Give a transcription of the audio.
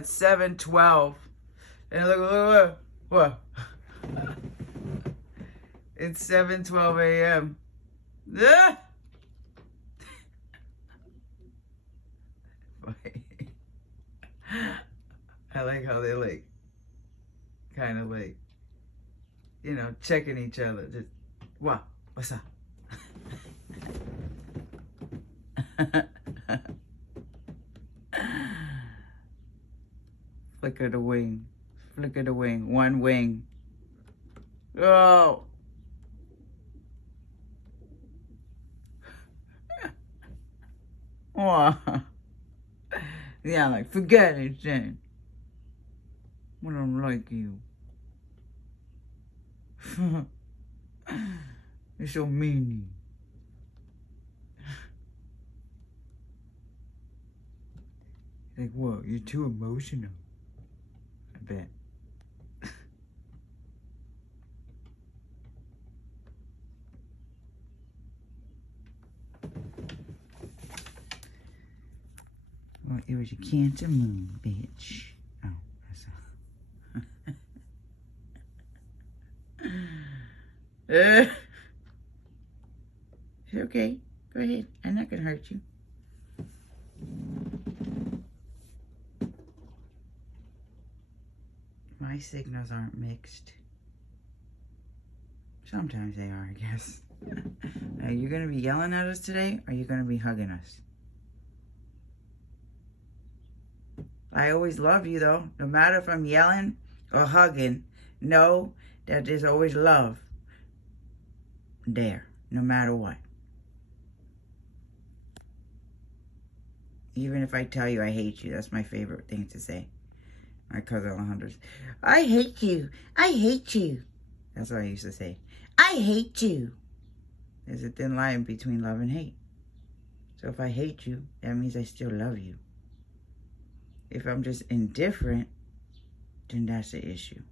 It's 7:12. And look, what? It's 7:12 a.m. Ah! I like how they like, kind of like, you know, checking each other. Just, what? What's up? Flicker the wing. Flicker the wing. One wing. Oh! Oh. Yeah, like, forget it then. I don't like you. You're so mean. Like, what? You're too emotional. I bet. Well, it was a Cancer moon, bitch. Oh, that's all. It's okay. Go ahead. I'm not gonna hurt you. My signals aren't mixed. Sometimes they are, I guess. Are you gonna be yelling at us today, or are you gonna be hugging us? I always love you, though. No matter if I'm yelling or hugging, know that there's always love there, no matter what. Even if I tell you I hate you, that's my favorite thing to say. My cousin Alejandro's, I hate you. I hate you. That's what I used to say. I hate you. There's a thin line between love and hate. So if I hate you, that means I still love you. If I'm just indifferent, then that's the issue.